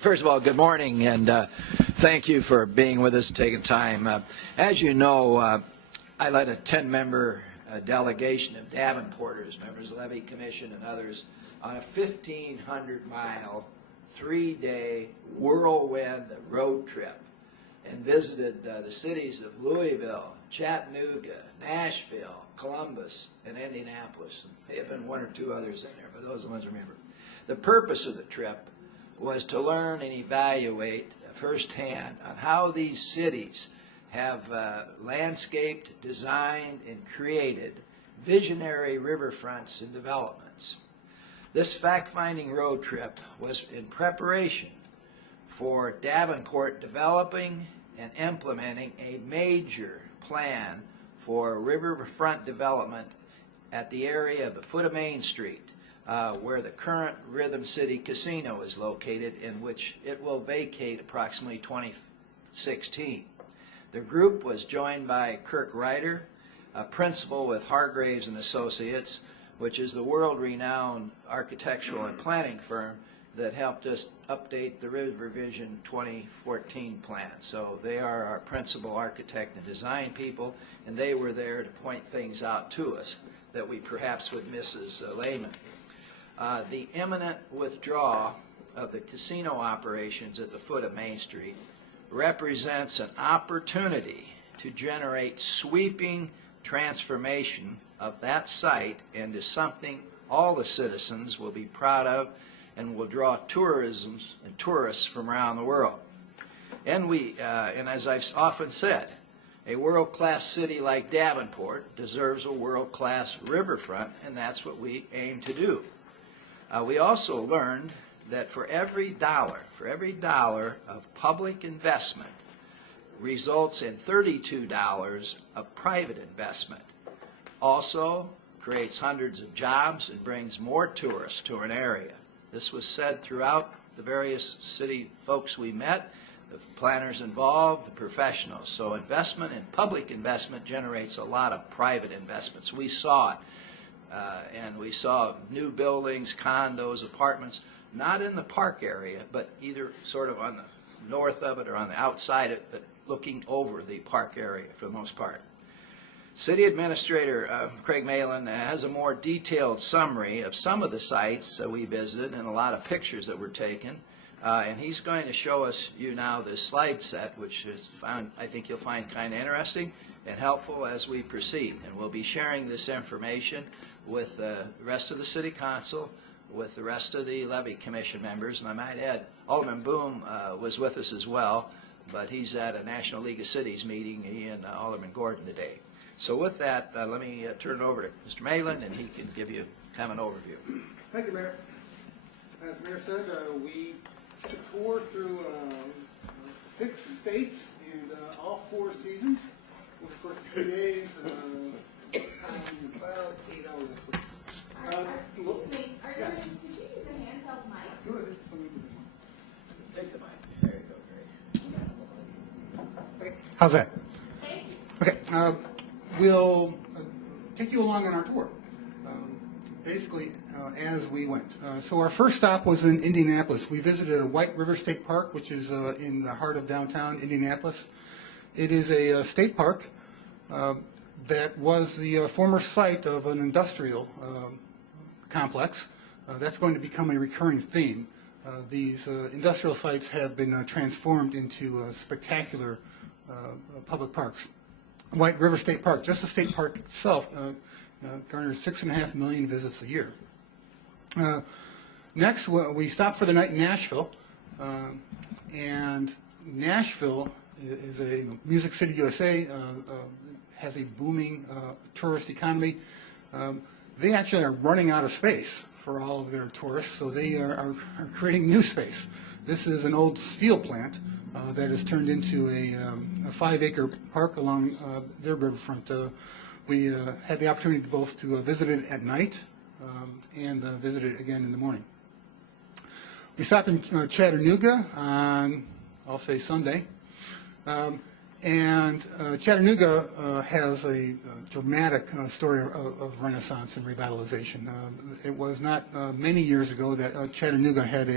First of all, good morning, and thank you for being with us, taking time. As you know, I led a 10-member delegation of Davenporters, members of the Levy Commission and others, on a 1,500-mile, 3-day whirlwind road trip and visited the cities of Louisville, Chattanooga, Nashville, Columbus, and Indianapolis. There may have been one or two others in there, but those are the ones I remember. The purpose of the trip was to learn and evaluate firsthand on how these cities have landscaped, designed, and created visionary riverfronts and developments. This fact-finding road trip was in preparation for Davenport developing and implementing a major plan for riverfront development at the area of the foot of Main Street, where the current Rhythm City Casino is located, in which it will vacate approximately 2016. The group was joined by Kirk Ryder, a principal with Hargraves and Associates, which is the world-renowned architectural and planning firm that helped us update the RiverVision 2014 plan. So they are our principal architect and design people, and they were there to point things out to us that we perhaps would miss as laymen. The imminent withdrawal of the casino operations at the foot of Main Street represents an opportunity to generate sweeping transformation of that site into something all the citizens will be proud of and will draw tourism and tourists from around the world. And as I've often said, a world-class city like Davenport deserves a world-class riverfront, and that's what we aim to do. We also learned that for every dollar of public investment results in $32 of private investment. Also creates hundreds of jobs and brings more tourists to an area. This was said throughout the various city folks we met, the planners involved, the professionals. So investment and public investment generates a lot of private investments. We saw it. And we saw new buildings, condos, apartments, not in the park area, but either sort of on the north of it or on the outside of it, but looking over the park area for the most part. City Administrator Craig Malin has a more detailed summary of some of the sites we visited and a lot of pictures that were taken. And he's going to show us now this slide set, which I think you'll find kind of interesting and helpful as we proceed. And we'll be sharing this information with the rest of the City Council, with the rest of the Levy Commission members, and I might add, Alderman Boom was with us as well, but he's at a National League of Cities meeting, he and Alderman Gordon today. So with that, let me turn it over to Mr. Malin, and he can give you kind of an overview. Thank you, Mayor. As the Mayor said, we toured through 6 states and all 4 seasons, with, of course, 3 days, about 8 hours of sleep. Excuse me, could you use a handheld mic? Good. Take the mic. There you go, Okay. How's that? Thank you. Okay. We'll take you along on our tour, basically as we went. So our first stop was in Indianapolis. We visited a White River State Park, which is in the heart of downtown Indianapolis. It is a state park that was the former site of an industrial complex. That's going to become a recurring theme. These industrial sites have been transformed into spectacular public parks. White River State Park, just the state park itself, garners 6.5 million visits a year. Next, we stopped for the night in Nashville, and Nashville is a Music City, USA, has a booming tourist economy. They actually are running out of space for all of their tourists, so they are creating new space. This is an old steel plant that has turned into a 5-acre park along their riverfront. We had the opportunity both to visit it at night and visit it again in the morning. We stopped in Chattanooga on, I'll say, Sunday. And Chattanooga has a dramatic story of renaissance and revitalization. It was not many years ago that Chattanooga had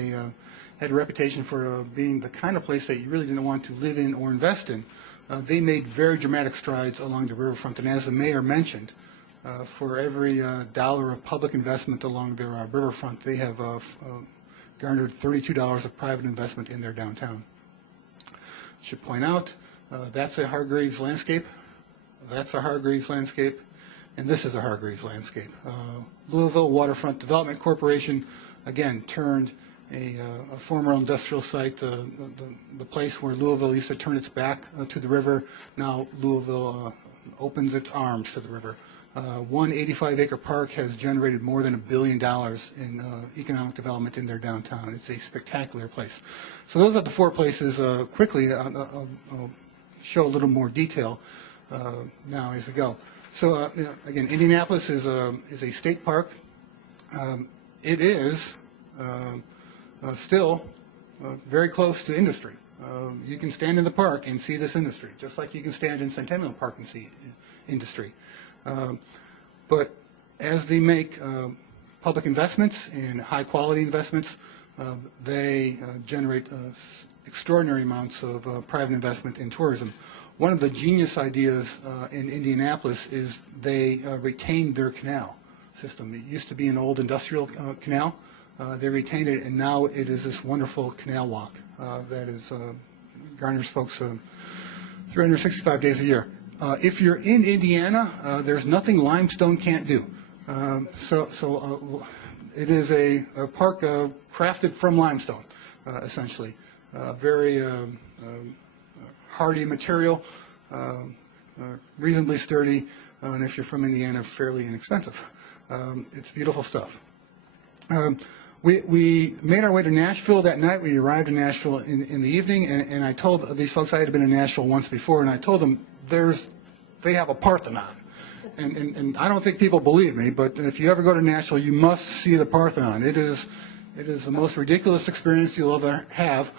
had a reputation for being the kind of place that you really didn't want to live in or invest in, they made very dramatic strides along the riverfront. And as the mayor mentioned, for every dollar of public investment along their riverfront, they have garnered $32 of private investment in their downtown. Should point out, that's a Hargreaves landscape, that's a Hargreaves landscape, and this is a Hargreaves landscape. Louisville Waterfront Development Corporation, again, turned a former industrial site, the place where Louisville used to turn its back to the river. Now Louisville opens its arms to the river. One 85-acre park has generated more than $1 billion in economic development in their downtown. It's a spectacular place. So those are the four places. Quickly, I'll show a little more detail now as we go. So again, Indianapolis is a state park. It is still very close to industry. You can stand in the park and see this industry, just like you can stand in Centennial Park and see industry. But as they make public investments and high-quality investments, they generate extraordinary amounts of private investment in tourism. One of the genius ideas in Indianapolis is they retained their canal system. It used to be an old industrial canal. They retained it, and now it is this wonderful canal walk that garners folks 365 days a year. If you're in Indiana, there's nothing limestone can't do. It is a park crafted from limestone, essentially. Very hardy material, reasonably sturdy, and if you're from Indiana, fairly inexpensive. It's beautiful stuff. We made our way to Nashville that night. We arrived in Nashville in the evening, and I told these folks I had been in Nashville once before, and I told them they have a Parthenon. And I don't think people believe me, but if you ever go to Nashville, you must see the Parthenon. It is the most ridiculous experience you'll ever have.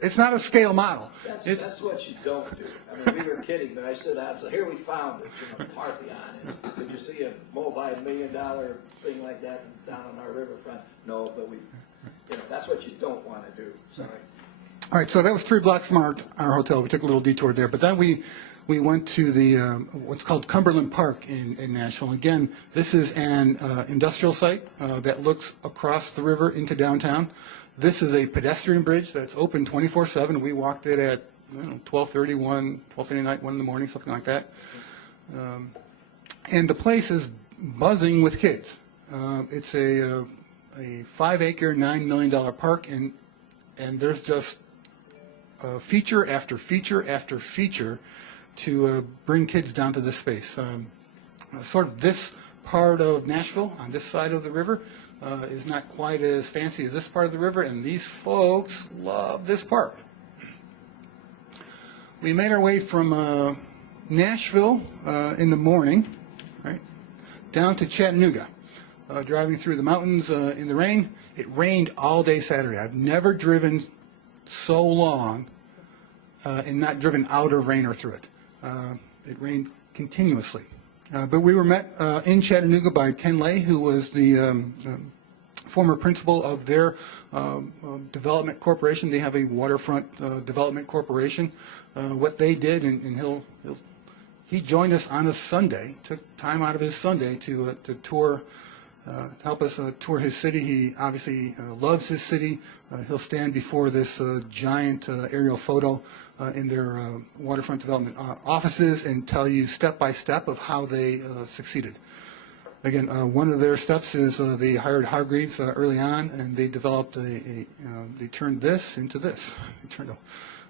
It's not a scale model. That's what you don't do. I mean, we were kidding, but I stood out and said, here we found it, Parthenon. And did you see a multi-million-dollar thing like that down on our riverfront? No, but that's what you don't want to do. Sorry. All right, so that was 3 blocks from our hotel. We took a little detour there, but then we went to the what's called Cumberland Park in Nashville. Again, this is an industrial site that looks across the river into downtown. This is a pedestrian bridge that's open 24/7. We walked it at 12:30 night, 1 in the morning, something like that. And the place is buzzing with kids. It's a 5-acre, $9 million park, and there's just feature after feature after feature to bring kids down to this space. Sort of this part of Nashville on this side of the river is not quite as fancy as this part of the river, and these folks love this park. We made our way from Nashville in the morning, right, down to Chattanooga, driving through the mountains in the rain. It rained all day Saturday. I've never driven so long and not driven out of rain or through it. It rained continuously. But we were met in Chattanooga by Ken Lay, who was the former principal of their development corporation. They have a waterfront development corporation. What they did, and he joined us on a Sunday, took time out of his Sunday to tour, help us tour his city. He obviously loves his city. He'll stand before this giant aerial photo in their waterfront development offices and tell you step by step of how they succeeded. Again, one of their steps is they hired Hargreaves early on, and they developed they turned this into this. They turned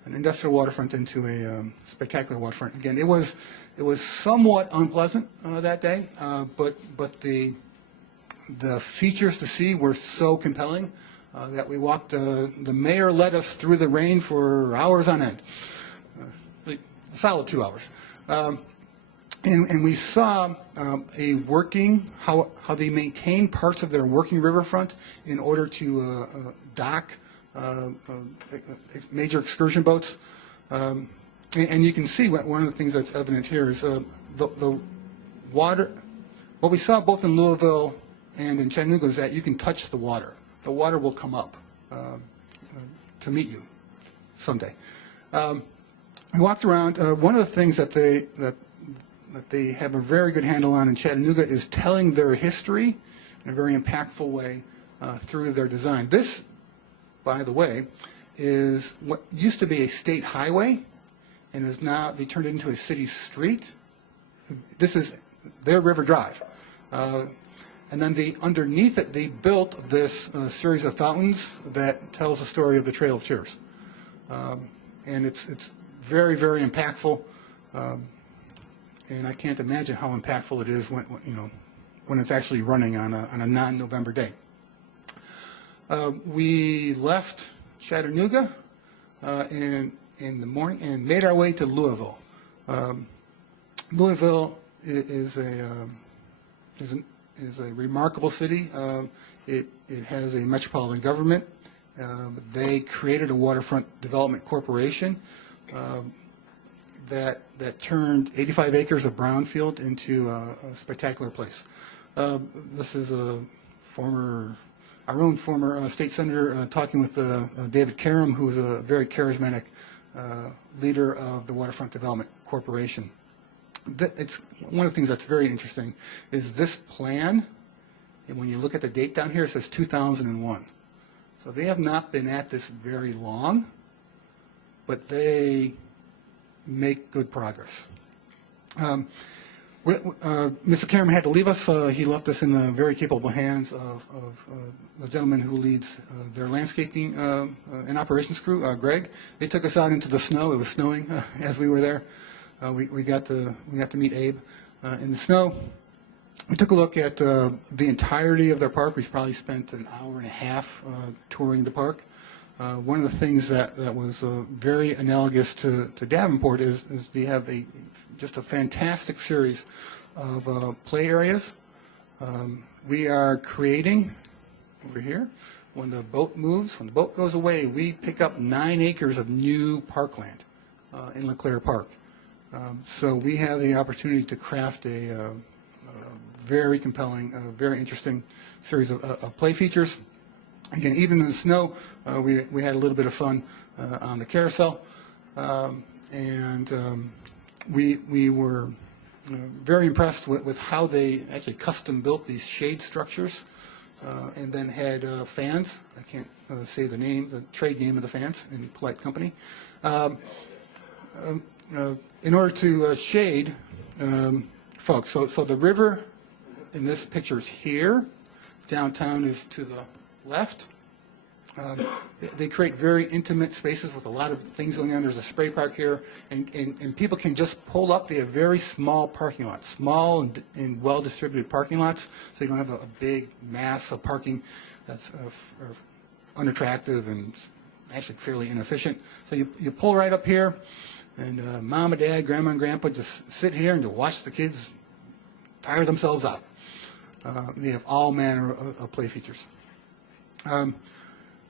an industrial waterfront into a spectacular waterfront. Again, it was somewhat unpleasant that day, but the features to see were so compelling that we walked. The mayor led us through the rain for hours on end, a solid 2 hours. And we saw a working, how they maintain parts of their working riverfront in order to dock major excursion boats. And you can see one of the things that's evident here is the water. What we saw both in Louisville and in Chattanooga is that you can touch the water. the water will come up to meet you someday. We walked around. One of the things that they have a very good handle on in Chattanooga is telling their history in a very impactful way through their design. This, by the way, is what used to be a state highway, and is now, they turned it into a city street. This is their River Drive. And then underneath it, they built this series of fountains that tells the story of the Trail of Tears. And it's very, very impactful. And I can't imagine how impactful it is when it's actually running on a non-November day. We left Chattanooga in the morning and made our way to Louisville. Louisville is a remarkable city. It has a metropolitan government. They created a waterfront development corporation that turned 85 acres of brownfield into a spectacular place. This is our own former state senator talking with David Karam, who is a very charismatic leader of the Waterfront Development Corporation. It's one of the things that's very interesting is this plan, and when you look at the date down here, it says 2001. So they have not been at this very long, but they make good progress. Mr. Karam had to leave us. He left us in the very capable hands of the gentleman who leads their landscaping and operations crew, Greg. They took us out into the snow. It was snowing as we were there. We got to meet Abe in the snow. We took a look at the entirety of their park. We probably spent an hour and a half touring the park. One of the things that was very analogous to Davenport is they have just a fantastic series of play areas. We are creating, over here, when the boat moves, when the boat goes away, we pick up 9 acres of new parkland in LeClaire Park. So we have the opportunity to craft a very compelling, very interesting series of play features. Again, even in the snow, we had a little bit of fun on the carousel, and we were very impressed with how they actually custom built these shade structures, and then had fans. I can't say the name, the trade name of the fans in polite company. In order to shade folks, so the river in this picture is here. Downtown is to the left. They create very intimate spaces with a lot of things going on. There's a spray park here, and people can just pull up. They have very small parking lots, small and well-distributed parking lots, so you don't have a big mass of parking that's unattractive and actually fairly inefficient. So you pull right up here, and mom and dad, grandma and grandpa just sit here and to watch the kids tire themselves out. They have all manner of play features.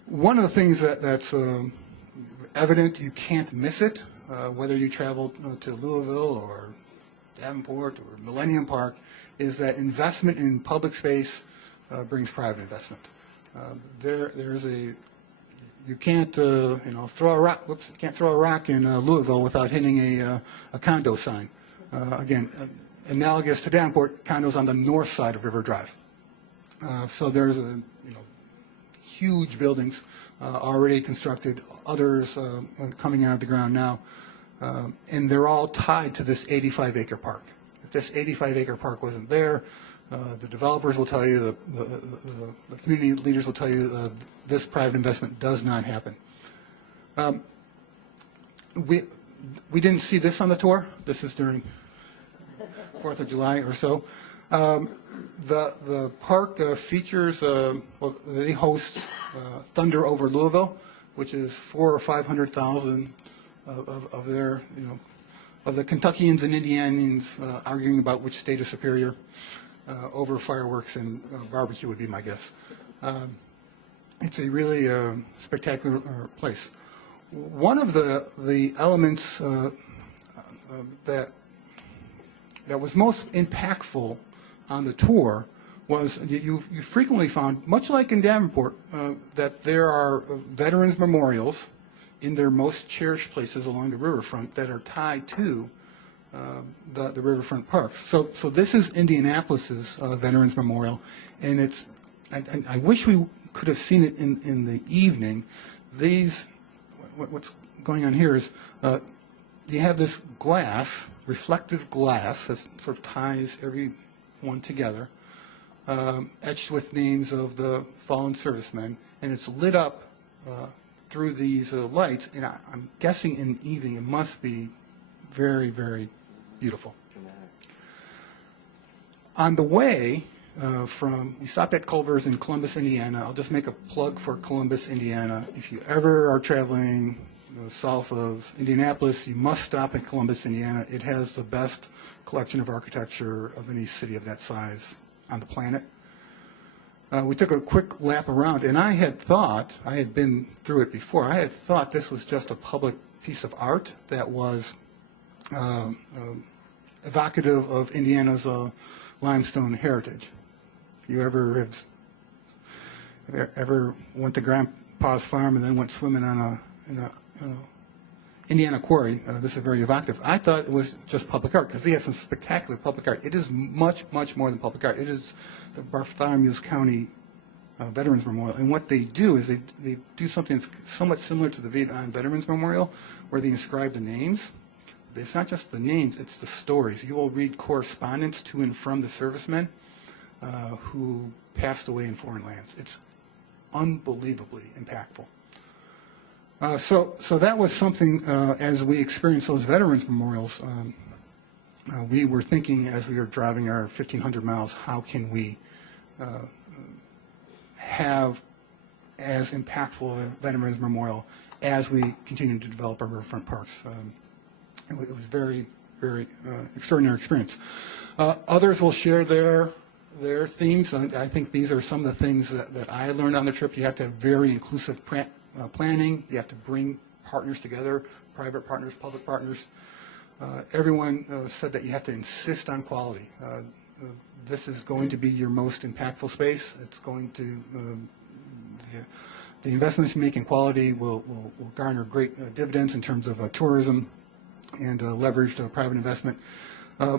One of the things that's evident, you can't miss it, whether you travel to Louisville or Davenport or Millennium Park, is that investment in public space brings private investment. You can't throw a rock. Whoops! You can't throw a rock in Louisville without hitting a condo sign. Again, analogous to Davenport, condos on the north side of River Drive. So there's huge buildings already constructed, others coming out of the ground now, and they're all tied to this 85-acre park. If this 85-acre park wasn't there, the developers will tell you, the community leaders will tell you this private investment does not happen. We didn't see this on the tour. This is during 4th of July or so. The park features, they host Thunder Over Louisville, which is 400,000 or 500,000 of their, of the Kentuckians and Indianians arguing about which state is superior over fireworks and barbecue would be my guess. It's a really spectacular place. One of the elements that was most impactful on the tour was you frequently found, much like in Davenport, that there are veterans memorials in their most cherished places along the riverfront that are tied to the riverfront parks. So this is Indianapolis's Veterans Memorial, and it's. I wish we could have seen it in the evening. What's going on here is you have this glass, reflective glass, that sort of ties everyone together, etched with names of the fallen servicemen, and it's lit up through these lights, and I'm guessing in the evening it must be very, very beautiful. On the way we stopped at Culver's in Columbus, Indiana. I'll just make a plug for Columbus, Indiana. If you ever are traveling south of Indianapolis, you must stop at Columbus, Indiana. It has the best collection of architecture of any city of that size on the planet. We took a quick lap around, and I had thought, I had been through it before, I had thought this was just a public piece of art that was evocative of Indiana's limestone heritage. If you ever went to Grandpa's farm and then went swimming on an Indiana quarry, this is very evocative. I thought it was just public art because they have some spectacular public art. It is much, much more than public art. It is the Bartholomew County Veterans Memorial, and what they do is they do something that's somewhat similar to the Vietnam Veterans Memorial, where they inscribe the names. It's not just the names, it's the stories. You will read correspondence to and from the servicemen who passed away in foreign lands. It's unbelievably impactful. So that was something, as we experienced those veterans memorials, we were thinking as we were driving our 1,500 miles, how can we have as impactful a veterans memorial as we continue to develop our riverfront parks. It was very, very extraordinary experience. Others will share their themes. I think these are some of the things that I learned on the trip. You have to have very inclusive planning. You have to bring partners together, private partners, public partners. Everyone said that you have to insist on quality. This is going to be your most impactful space. It's going to, the investments you make in quality will garner great dividends in terms of tourism and leveraged private investment.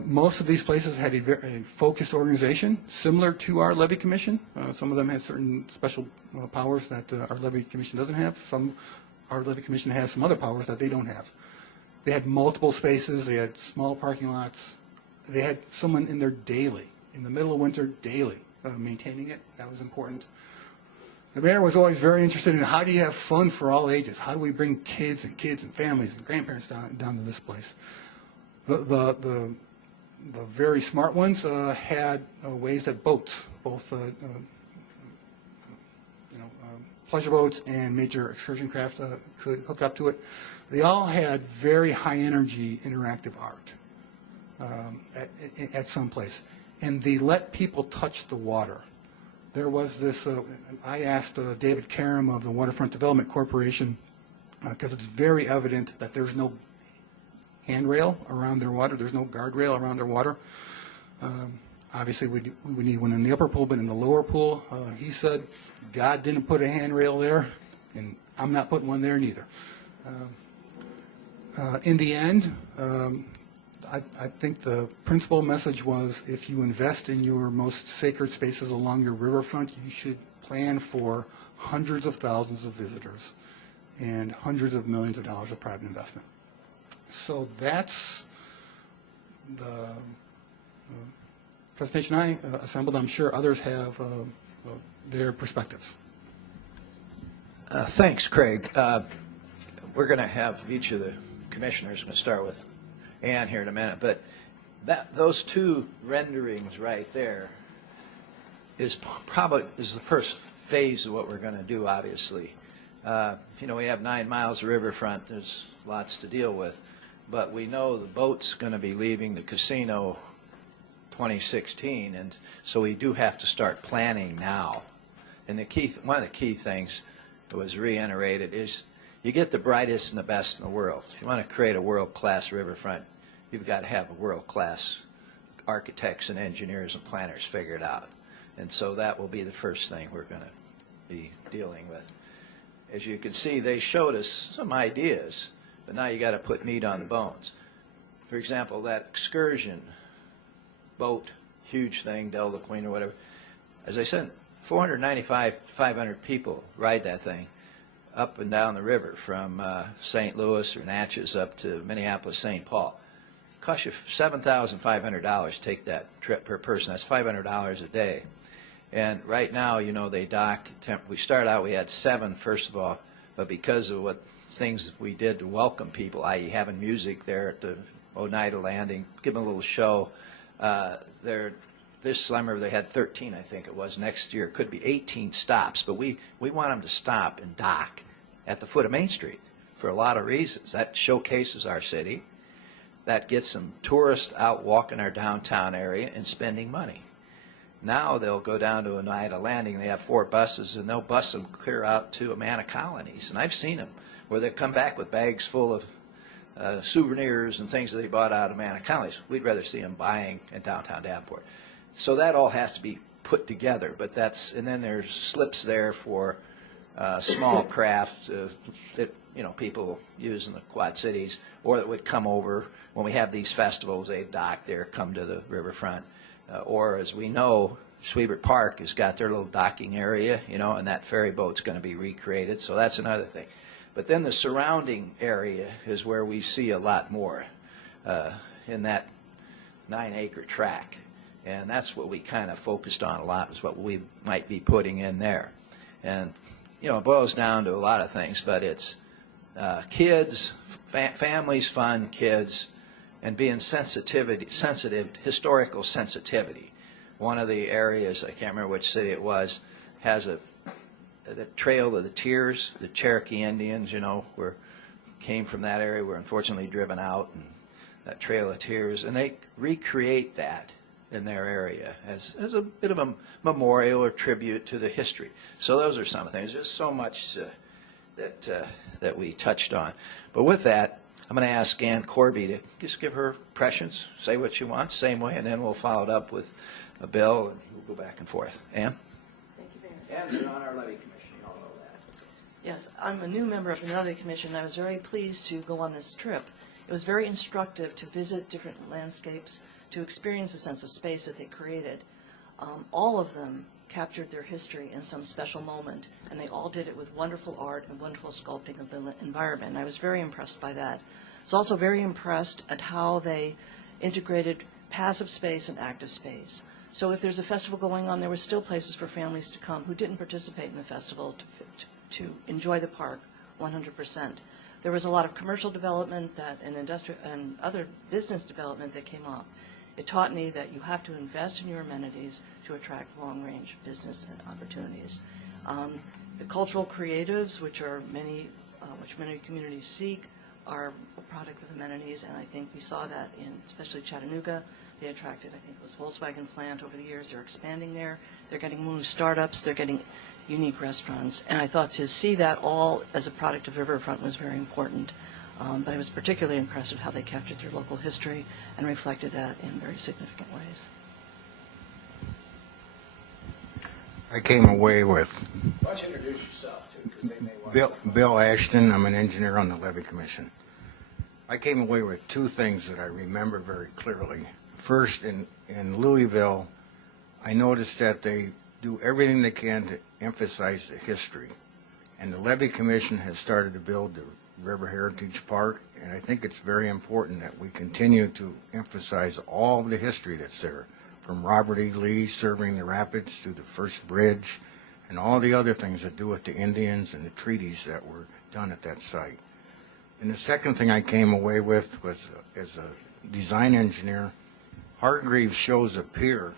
Most of these places had a very focused organization, similar to our levy commission. Some of them had certain special powers that our levy commission doesn't have. Our levy commission has some other powers that they don't have. They had multiple spaces. They had small parking lots. They had someone in there daily, in the middle of winter, daily, maintaining it. That was important. The mayor was always very interested in how do you have fun for all ages? How do we bring kids and families and grandparents down to this place? The very smart ones had ways that boats, both pleasure boats and major excursion craft could hook up to it. They all had very high energy interactive art at some place, and they let people touch the water. There was this, I asked David Karam of the Waterfront Development Corporation, because it's very evident that there's no handrail around their water, there's no guardrail around their water. Obviously, we would need one in the upper pool, but in the lower pool, he said, God didn't put a handrail there, and I'm not putting one there neither. In the end, I think the principal message was if you invest in your most sacred spaces along your riverfront, you should plan for hundreds of thousands of visitors and hundreds of millions of dollars of private investment. So that's the presentation I assembled. I'm sure others have their perspectives. Thanks, Craig. We're going to have each of the commissioners, going to start with Ann here in a minute, but those two renderings right there is the first phase of what we're going to do, obviously. We have 9 miles of riverfront. There's lots to deal with, but we know the boat's going to be leaving the casino 2016, and so we do have to start planning now. And one of the key things that was reiterated is you get the brightest and the best in the world. If you want to create a world-class riverfront, you've got to have a world-class architects and engineers and planners figured out. And so that will be the first thing we're going to be dealing with. As you can see, they showed us some ideas, but now you got to put meat on the bones. For example, that excursion boat, huge thing, Delta Queen or whatever. As I said, 500 people ride that thing up and down the river from St. Louis or Natchez up to Minneapolis, St. Paul. Costs you $7,500 to take that trip per person. That's $500 a day. And right now, you know, they dock. We started out, we had 7, first of all, but because of what things we did to welcome people, i.e. having music there at the Oneida Landing, give them a little show. This summer they had 13, I think it was. Next year it could be 18 stops, but we want them to stop and dock at the foot of Main Street for a lot of reasons. That showcases our city. That gets some tourists out walking our downtown area and spending money. Now they'll go down to Oneida Landing. They have 4 buses, and they'll bus them clear out to Amana Colonies. And I've seen them where they come back with bags full of souvenirs and things that they bought out of Amana Colonies. We'd rather see them buying in downtown Davenport. So that all has to be put together. But that's, and then there's slips there for small crafts that people use in the Quad Cities, or that would come over when we have these festivals. They dock there, come to the riverfront. Or, as we know, Schwiebert Park has got their little docking area, and that ferry boat's going to be recreated, so that's another thing. But then the surrounding area is where we see a lot more in that 9-acre tract, and that's what we kind of focused on a lot, is what we might be putting in there. And, it boils down to a lot of things, but it's kids, families, fun, kids, and being sensitive, historical sensitivity. One of the areas, I can't remember which city it was, has the Trail of the Tears. The Cherokee Indians, came from that area, were unfortunately driven out, and that Trail of Tears, and they recreate that in their area as a bit of a memorial or tribute to the history. So those are some things. There's so much that we touched on. But with that, I'm going to ask Ann Corby to just give her impressions, say what she wants, same way, and then we'll follow it up with a bill, and we'll go back and forth. Ann? Thank you, Mayor. Ann's on our levy commission. You all know that. Yes, I'm a new member of the levy commission. I was very pleased to go on this trip. It was very instructive to visit different landscapes, to experience the sense of space that they created. All of them captured their history in some special moment, and they all did it with wonderful art and wonderful sculpting of the environment. And I was very impressed by that. I was also very impressed at how they integrated passive space and active space. So if there's a festival going on, there were still places for families to come who didn't participate in the festival to enjoy the park 100%. There was a lot of commercial development and industrial and other business development that came up. It taught me that you have to invest in your amenities to attract long-range business and opportunities. The cultural creatives, which many communities seek, are a product of amenities, and I think we saw that in especially Chattanooga. They attracted, I think it was Volkswagen plant over the years. They're expanding there. They're getting new startups. They're getting unique restaurants. And I thought to see that all as a product of Riverfront was very important. But I was particularly impressed with how they captured their local history and reflected that in very significant ways. I came away with Why don't you introduce yourself, too, because they may want Bill Ashton. I'm an engineer on the Levy Commission. I came away with 2 things that I remember very clearly. First, in Louisville, I noticed that they do everything they can to emphasize the history. And the Levy Commission has started to build the River Heritage Park, and I think it's very important that we continue to emphasize all of the history that's there, from Robert E. Lee serving the rapids to the first bridge, and all the other things that do with the Indians and the treaties that were done at that site. And the second thing I came away with was, as a design engineer, Hargreaves shows a pier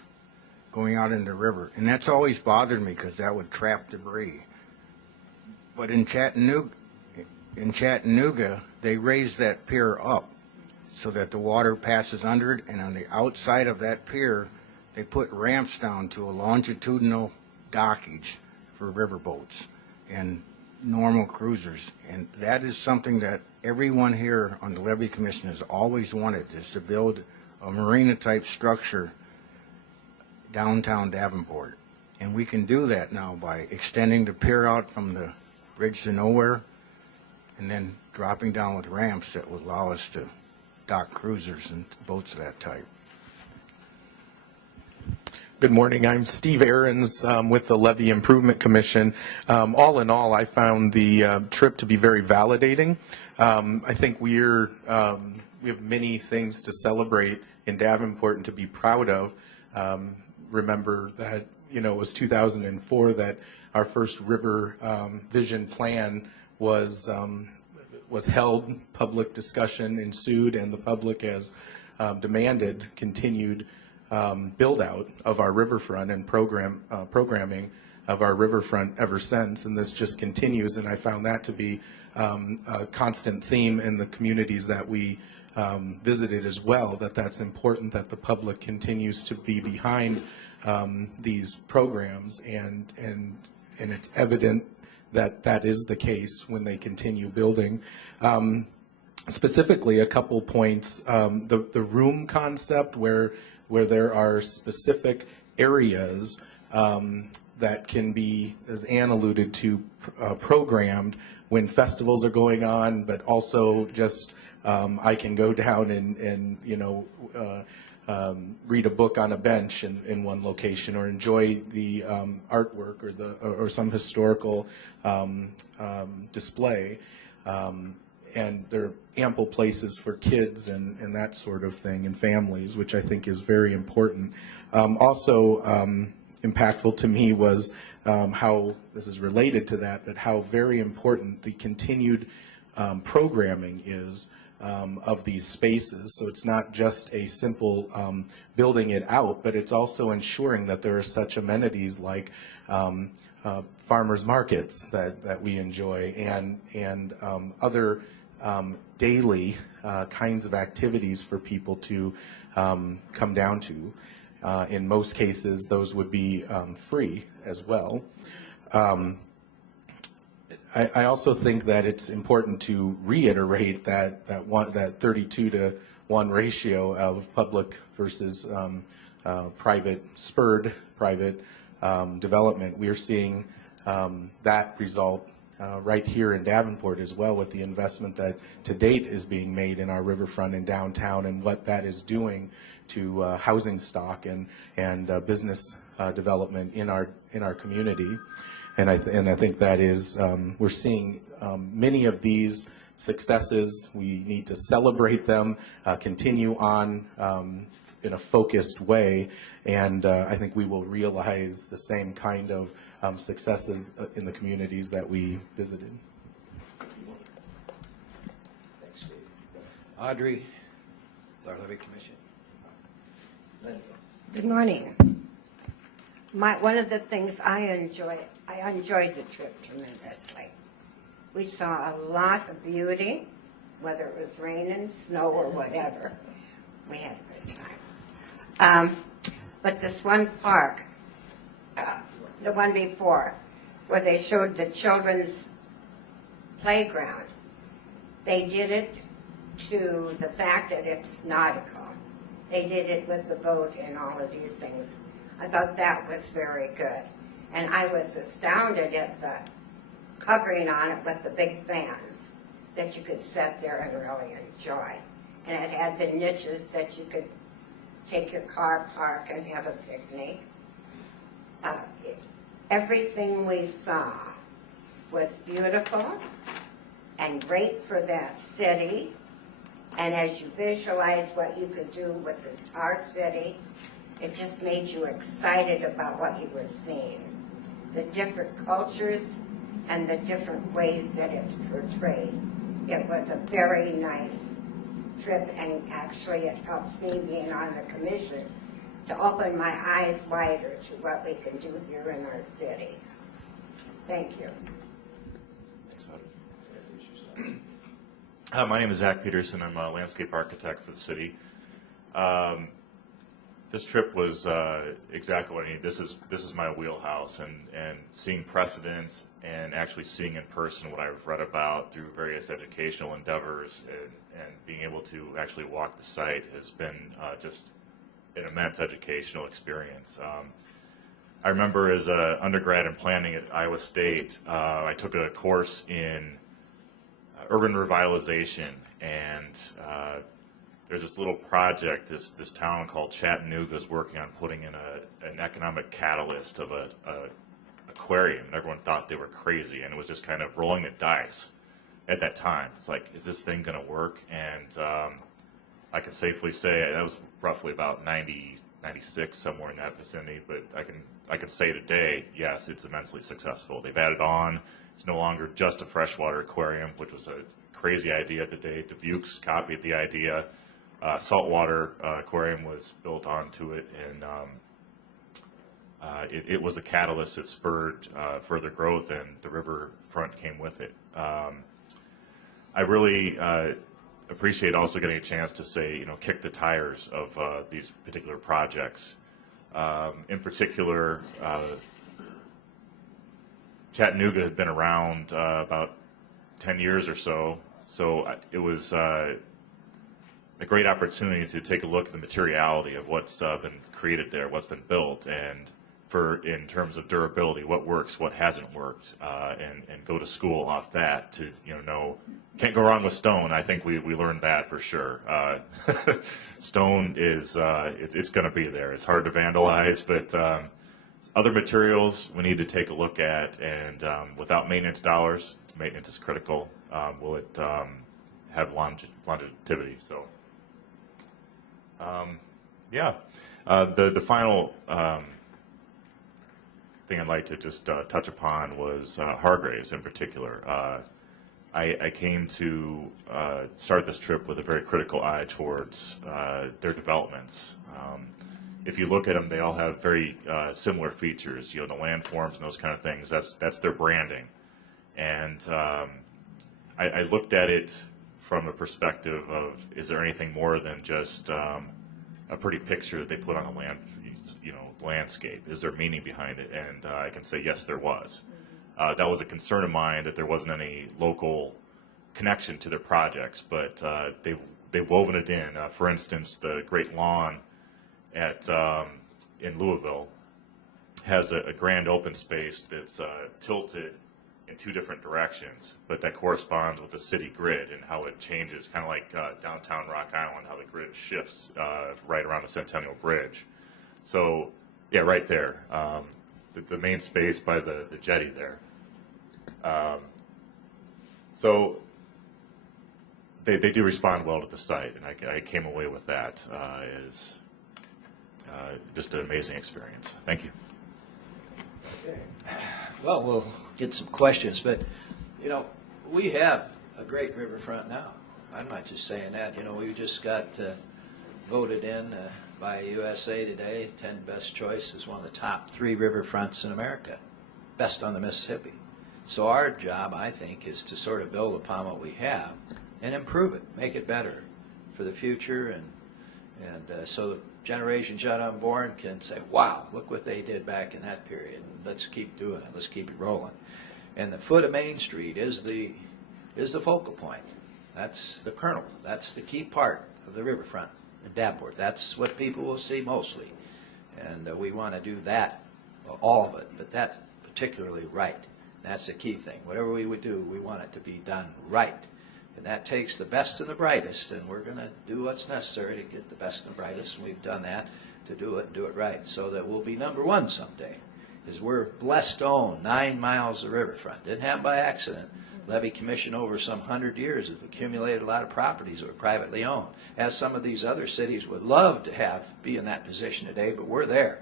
going out in the river, and that's always bothered me because that would trap debris. But in Chattanooga, they raised that pier up so that the water passes under it, and on the outside of that pier, they put ramps down to a longitudinal dockage for riverboats and normal cruisers. And that is something that everyone here on the Levy Commission has always wanted, is to build a marina-type structure downtown Davenport. And we can do that now by extending the pier out from the bridge to nowhere and then dropping down with ramps that would allow us to dock cruisers and boats of that type. Good morning. I'm Steve Ahrens with the Levee Improvement Commission. All in all, I found the trip to be very validating. I think we have many things to celebrate in Davenport and to be proud of. Remember that it was 2004 that our first RiverVision plan was held. Public discussion ensued, and the public has demanded continued build out of our riverfront and programming of our riverfront ever since, and this just continues. And I found that to be a constant theme in the communities that we visited as well. That's important that the public continues to be behind these programs, and it's evident that that is the case when they continue building. Specifically, a couple points: the room concept, where there are specific areas that can be, as Ann alluded to, programmed when festivals are going on, but also just I can go down and read a book on a bench in one location, or enjoy the artwork or some historical display. And there are ample places for kids and that sort of thing, and families, which I think is very important. Also impactful to me was how, this is related to that, but how very important the continued programming is of these spaces. So it's not just a simple building it out, but it's also ensuring that there are such amenities like farmers markets that we enjoy, and other daily kinds of activities for people to come down to. In most cases, those would be free as well. I also think that it's important to reiterate that 32-to-1 ratio of public versus private, spurred private development. We are seeing that result right here in Davenport as well, with the investment that to date is being made in our riverfront and downtown, and what that is doing to housing stock and business development in our community. And I think that is, we're seeing many of these successes. We need to celebrate them, continue on in a focused way, and I think we will realize the same kind of successes in the communities that we visited. Thanks, Steve. Audrey, our Levee Commission. Good morning. One of the things I enjoyed the trip tremendously. We saw a lot of beauty, whether it was raining, snow, or whatever. We had a good time. But this one park, the one before, where they showed the children's playground, they did it to the fact that it's nautical. They did it with the boat and all of these things. I thought that was very good. And I was astounded at the covering on it with the big fans that you could sit there and really enjoy. And it had the niches that you could take your car, park, and have a picnic. Everything we saw was beautiful and great for that city. And as you visualize what you could do with our city, it just made you excited about what you were seeing. The different cultures and the different ways that it's portrayed. It was a very nice trip, and actually it helps me, being on the commission, to open my eyes wider to what we can do here in our city. Thank you. My name is Zach Peterson. I'm a landscape architect for the city. This trip was exactly what I need. This is my wheelhouse, and seeing precedents and actually seeing in person what I've read about through various educational endeavors, and being able to actually walk the site has been just an immense educational experience. I remember as an undergrad in planning at Iowa State, I took a course in urban revitalization, and there's this little project this town called Chattanooga is working on putting in an economic catalyst of a aquarium, and everyone thought they were crazy, and it was just kind of rolling the dice at that time. It's like, is this thing going to work? And I can safely say that was roughly about 90, 96, somewhere in that vicinity, but I can say today, yes, it's immensely successful. They've added on. It's no longer just a freshwater aquarium, which was a crazy idea at the day. Dubuque's copied the idea. Saltwater aquarium was built onto it, and it was a catalyst that spurred further growth, and the riverfront came with it. I really appreciate also getting a chance to say, kick the tires of these particular projects. In particular, Chattanooga had been around about 10 years or so, so it was a great opportunity to take a look at the materiality of what's been created there, what's been built, and in terms of durability, what works, what hasn't worked, and go to school off that to know. Can't go wrong with stone. I think we learned that for sure. Stone is it's going to be there. It's hard to vandalize, but other materials we need to take a look at, and without maintenance dollars, maintenance is critical. Will it have longevity? So, yeah. The final thing I'd like to just touch upon was Hargraves in particular. I came to start this trip with a very critical eye towards their developments. If you look at them, they all have very similar features. The landforms and those kind of things. That's their branding. And I looked at it from a perspective of, is there anything more than just a pretty picture that they put on a landscape? Is there meaning behind it? And I can say yes, there was. That was a concern of mine, that there wasn't any local connection to their projects, but they've woven it in. For instance, the Great Lawn in Louisville has a grand open space that's tilted in two different directions, but that corresponds with the city grid and how it changes, kind of like downtown Rock Island, how the grid shifts right around the Centennial Bridge. So, yeah, right there, the main space by the jetty there. So they do respond well to the site, and I came away with that as just an amazing experience. Thank you. Okay. Well, we'll get some questions, but, we have a great riverfront now. I'm not just saying that. We just got voted in by USA Today, 10 best choice as one of the top 3 riverfronts in America, best on the Mississippi. So our job, I think, is to sort of build upon what we have and improve it, make it better for the future, and so the generations yet unborn can say, wow, look what they did back in that period, and let's keep doing it, let's keep it rolling. And the foot of Main Street is the focal point. That's the kernel. That's the key part of the riverfront in Davenport. That's what people will see mostly, and we want to do that, all of it, but that particularly right. That's the key thing. Whatever we would do, we want it to be done right. And that takes the best and the brightest, and we're going to do what's necessary to get the best and the brightest, and we've done that to do it and do it right, so that we'll be #1 someday. Because we're blessed to own 9 miles of riverfront. Didn't happen by accident. Levy Commission over some 100 years have accumulated a lot of properties that were privately owned, as some of these other cities would love to be in that position today, but we're there.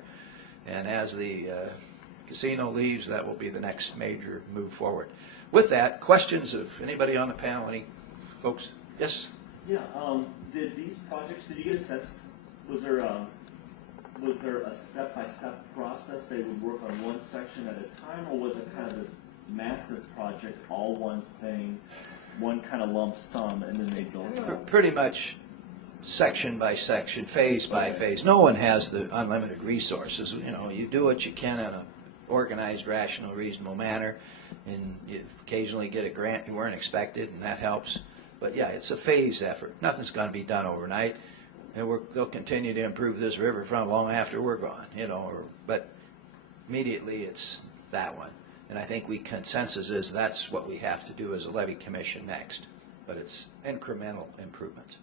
And as the casino leaves, that will be the next major move forward. With that, questions of anybody on the panel? Any folks? Yes? Yeah, did these projects, did you get a sense, was there a step-by-step process? They would work on one section at a time, or was it kind of this massive project, all one thing, one kind of lump sum, and then they built it? Pretty much section by section, phase by phase. No one has the unlimited resources. You do what you can in an organized, rational, reasonable manner, and you occasionally get a grant you weren't expected, and that helps. But yeah, it's a phase effort. Nothing's going to be done overnight, and they'll continue to improve this riverfront long after we're gone. But immediately it's that one. And I think consensus is that's what we have to do as a levy commission next. But it's incremental improvements.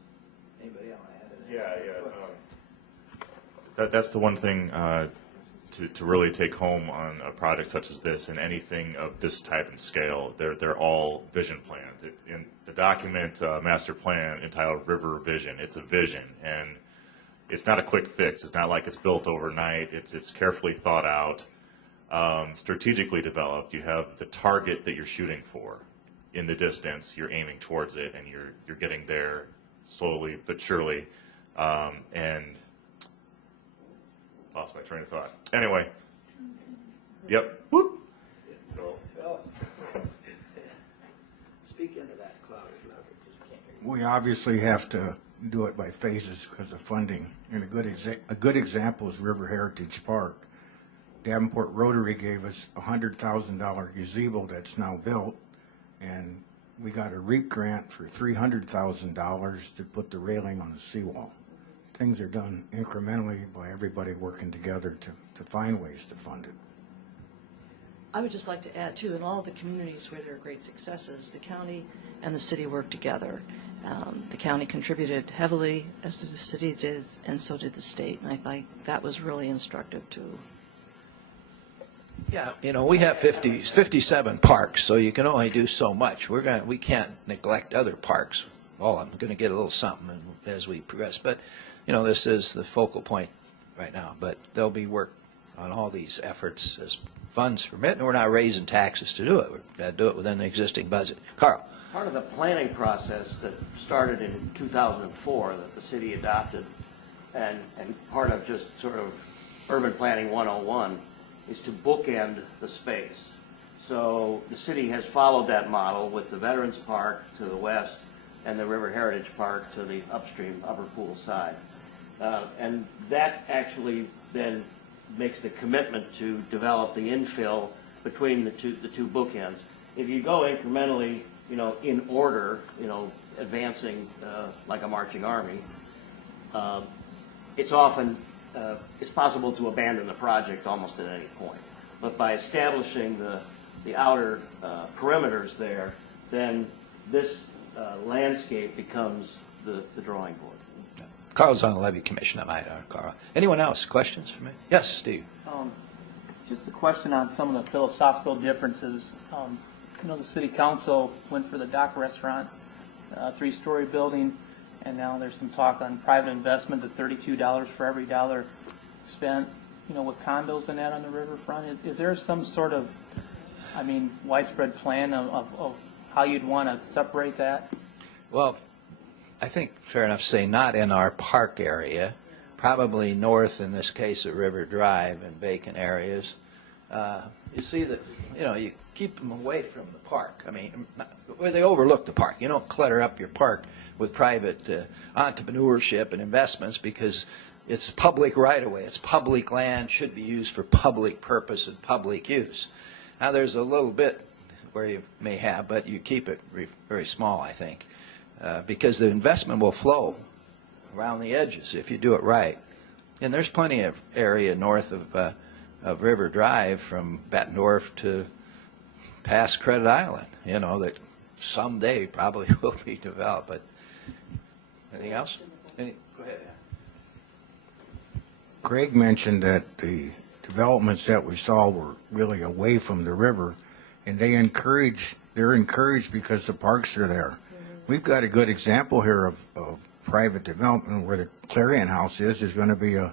Anybody else want to add to that? That's the one thing to really take home on a project such as this, and anything of this type and scale. They're all vision plans. In the document master plan entitled RiverVision, it's a vision, and it's not a quick fix. It's not like it's built overnight. It's carefully thought out, strategically developed. You have the target that you're shooting for. In the distance, you're aiming towards it, and you're getting there slowly but surely. And lost my train of thought. Anyway, yep. Whoop. Speak into that cloud as louder because you can't hear you. We obviously have to do it by phases because of funding. And a good example is River Heritage Park. Davenport Rotary gave us a $100,000 gazebo that's now built, and we got a REAP grant for $300,000 to put the railing on the seawall. Things are done incrementally by everybody working together to find ways to fund it. I would just like to add, too, in all the communities where there are great successes, the county and the city work together. The county contributed heavily, as the city did, and so did the state. And I think that was really instructive, too. Yeah, you know, we have 57 parks, so you can only do so much. We can't neglect other parks. Well, I'm going to get a little something as we progress. But, you know, this is the focal point right now. But there'll be work on all these efforts as funds permit, and we're not raising taxes to do it. We've got to do it within the existing budget. Carl. Part of the planning process that started in 2004 that the city adopted, and part of just sort of urban planning 101, is to bookend the space. So the city has followed that model with the Veterans Park to the west and the River Heritage Park to the upstream Upper Pool side. And that actually then makes the commitment to develop the infill between the two bookends. If you go incrementally, you know, in order, you know, advancing like a marching army, it's often it's possible to abandon the project almost at any point. But by establishing the outer perimeters there, then this landscape becomes the drawing board. Carl's on the levy commission, I might add, Carl. Anyone else? Questions for me? Yes, Steve. Just a question on some of the philosophical differences. You know, the city council went for the Dock Restaurant, 3-story building, and now there's some talk on private investment at $32 for every dollar spent, you know, with condos and that on the riverfront. Is there some sort of, I mean, widespread plan of how you'd want to separate that? Well, I think fair enough to say not in our park area, probably north in this case of River Drive and vacant areas. You see that, you know, you keep them away from the park. I mean, where they overlook the park. You don't clutter up your park with private entrepreneurship and investments because it's public right-of-way. It's public land, should be used for public purpose and public use. Now, there's a little bit where you may have, but you keep it very small, I think, because the investment will flow around the edges if you do it right. And there's plenty of area north of River Drive from Bettendorf to past Credit Island, you know, that someday probably will be developed. But anything else? Go ahead. Greg mentioned that the developments that we saw were really away from the river, and they're encouraged because the parks are there. We've got a good example here of private development where the Clarion House is. There's going to be a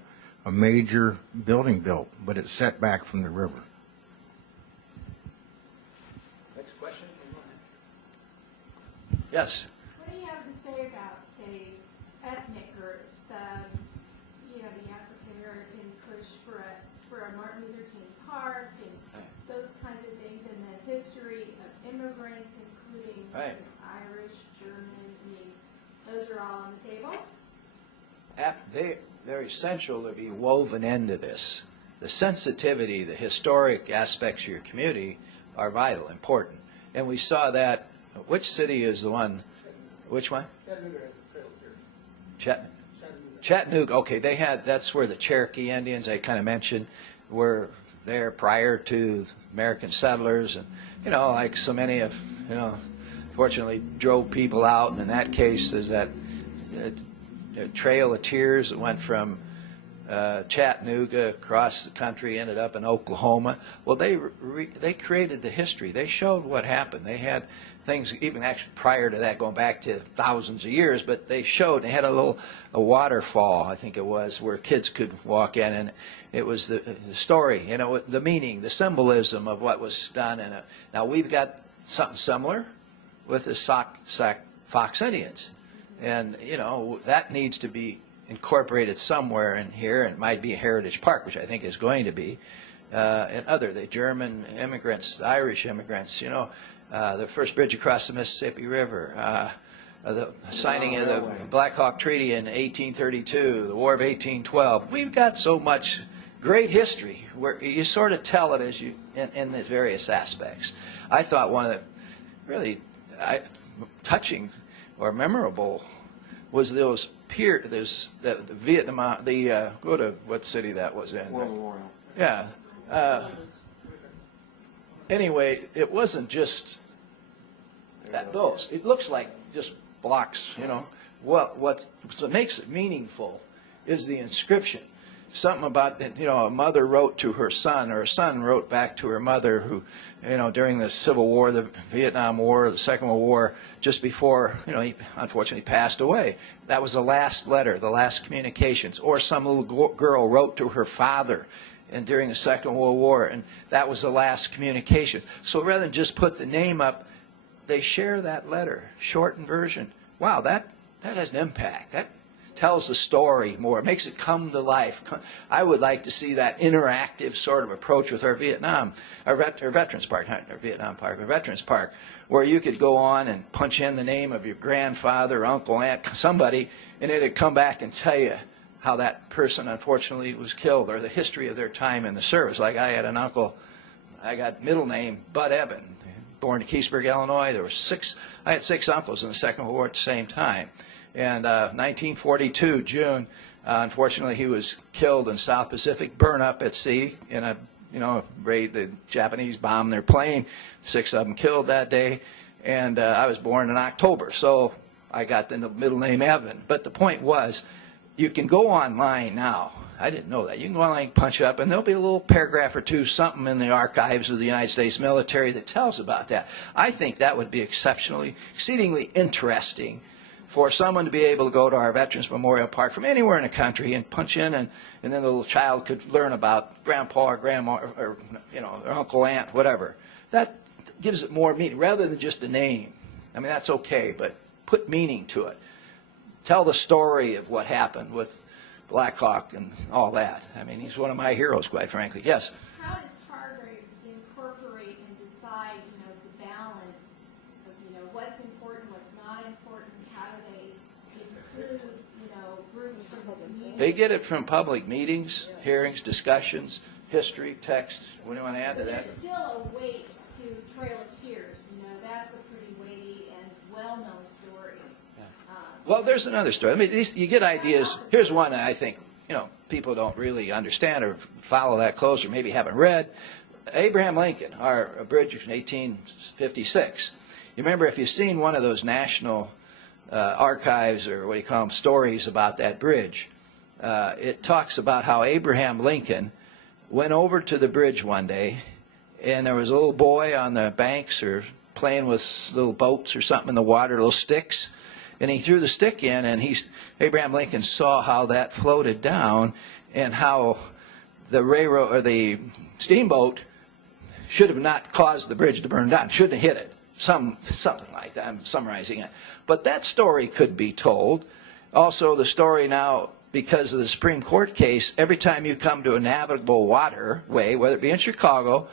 major building built, but it's set back from the river. Next question? Yes. What do you have to say about, say, ethnic groups? You know, the African American push for a Martin Luther King Park and those kinds of things, and the history of immigrants, including Irish, German. I mean, those are all on the table. They're essential to be woven into this. The sensitivity, the historic aspects of your community are vital, important. And we saw that. Which city is the one? Which one? Chattanooga. Okay, that's where the Cherokee Indians I kind of mentioned were there prior to American settlers, and like so many of fortunately drove people out. And in that case, there's that Trail of Tears that went from Chattanooga across the country, ended up in Oklahoma. Well, they created the history. They showed what happened. They had things even actually prior to that, going back to thousands of years, but they had a waterfall, I think it was, where kids could walk in, and it was the story, the meaning, the symbolism of what was done. And now we've got something similar with the Sac Fox Indians, and that needs to be incorporated somewhere in here. And it might be a heritage park, which I think is going to be, and the German immigrants, the Irish immigrants, the first bridge across the Mississippi River, the signing of the Black Hawk Treaty in 1832, the War of 1812. We've got so much great history where you sort of tell it as you in the various aspects. I thought one of the really touching or memorable was those the Vietnam, go to what city that was in. War Memorial. Yeah. Anyway, it wasn't just those. It looks like just blocks, What makes it meaningful is the inscription. Something about, a mother wrote to her son, or a son wrote back to her mother, who, during the Civil War, the Vietnam War, the Second World War, just before, he unfortunately passed away. That was the last letter, the last communications. Or some little girl wrote to her father and during the Second World War, and that was the last communication. So rather than just put the name up, they share that letter, shortened version. Wow, that has an impact. That tells the story more, it makes it come to life. I would like to see that interactive sort of approach with our Veterans Park, not our Vietnam Park, our Veterans Park, where you could go on and punch in the name of your grandfather, uncle, aunt, somebody, and it'd come back and tell you how that person unfortunately was killed, or the history of their time in the service. Like I had an uncle, I got middle name Bud Evan, born in Keysburg, Illinois. I had 6 uncles in the Second World War at the same time. And 1942, June, unfortunately, he was killed in South Pacific, burned up at sea in a, raid. The Japanese bombed their plane. 6 of them killed that day. And I was born in October, so I got the middle name Evan. But the point was, you can go online now. I didn't know that. You can go online, punch up, and there'll be a little paragraph or two, something in the archives of the United States military that tells about that. I think that would be exceedingly interesting for someone to be able to go to our Veterans Memorial Park from anywhere in the country and punch in, and then the little child could learn about grandpa or grandma or their uncle, aunt, whatever. That gives it more meaning rather than just a name. I mean, that's okay, but put meaning to it. Tell the story of what happened with Black Hawk and all that. I mean, he's one of my heroes, quite frankly. Yes? How does Hargraves incorporate and decide, the balance of, what's important, what's not important? How do they include, groups of the community? They get it from public meetings, hearings, discussions, history, text. What do you want to add to that? There's still a weight to Trail of Tears. That's a pretty weighty and well-known story. Well, there's another story. I mean, you get ideas. Here's one that I think, people don't really understand or follow that close or maybe haven't read. Abraham Lincoln, our bridge in 1856. You remember, if you've seen one of those national archives, or what do you call them, stories about that bridge, it talks about how Abraham Lincoln went over to the bridge one day, and there was a little boy on the banks or playing with little boats or something in the water, little sticks. And he threw the stick in, and Abraham Lincoln saw how that floated down, and how the railroad or the steamboat should have not caused the bridge to burn down, shouldn't have hit it, something like that. I'm summarizing it. But that story could be told. Also, the story now, because of the Supreme Court case, every time you come to a navigable waterway, whether it be in Chicago,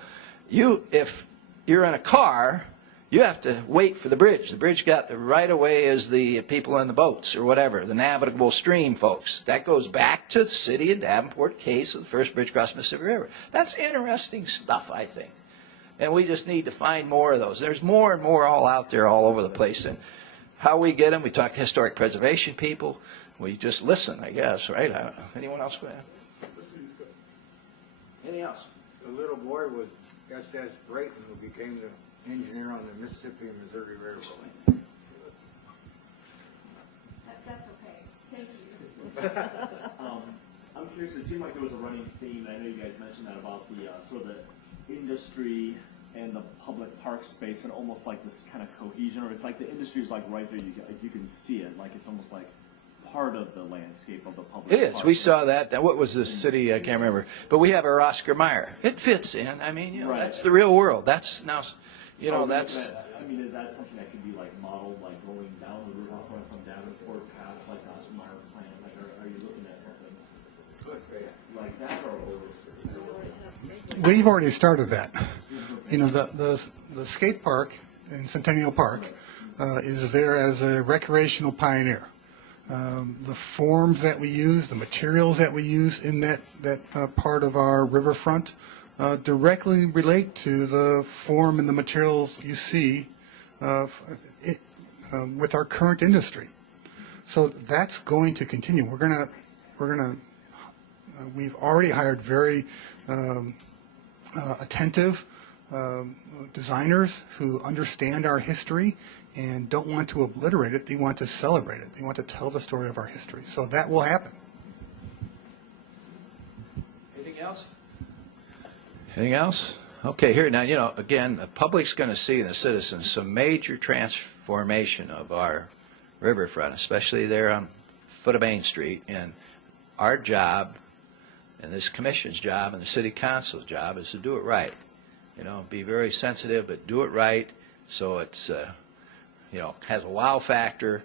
if you're in a car, you have to wait for the bridge. The bridge got the right of way as the people in the boats or whatever, the navigable stream folks. That goes back to the city of Davenport case of the first bridge across the Mississippi River. That's interesting stuff, I think. And we just need to find more of those. There's more and more all out there all over the place. And how we get them, we talk to historic preservation people. We just listen, I guess, right? I don't know. Anyone else go ahead? Anything else? The little boy was S.S. Brayton, who became the engineer on the Mississippi and Missouri Railroad. That's okay. Thank you. I'm curious, it seemed like there was a running theme, and I know you guys mentioned that about the sort of the industry and the public park space, and almost like this kind of cohesion, or it's like the industry is like right there, you can see it, like it's almost like part of the landscape of the public It is. park. We saw that. Now, what was the city? I can't remember. But we have our Oscar Mayer. It fits in. I mean, you know, Right. that's the real world. That's now, you know, Are we that's. looking at- I mean, is that something that could be like modeled, like going down the riverfront from Davenport past like Oscar Mayer plan? Like, are you looking at something like that, or? We've already started that. You know, the skate park in Centennial Park is there as a recreational pioneer. The forms that we use, the materials that we use in that part of our riverfront directly relate to the form and the materials you see with our current industry. So that's going to continue. We've already hired very attentive designers who understand our history and don't want to obliterate it. They want to celebrate it. They want to tell the story of our history. So that will happen. Anything else? Anything else? Okay, here now, you know, again, the public's going to see, and the citizens, some major transformation of our riverfront, especially there on foot of Main Street. And our job, and this commission's job, and the city council's job is to do it right. You know, be very sensitive, but do it right so it's, you know, has a wow factor,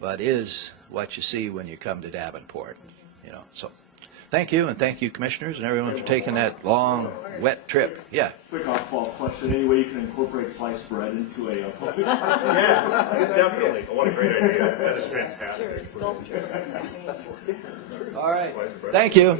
but is what you see when you come to Davenport. You know, so thank you, and thank you, commissioners, and everyone for taking that long, wet trip. Yeah. Quick off-ball question, any way you can incorporate sliced bread into a Yes, definitely. What a great idea. That is fantastic. All right. Thank you.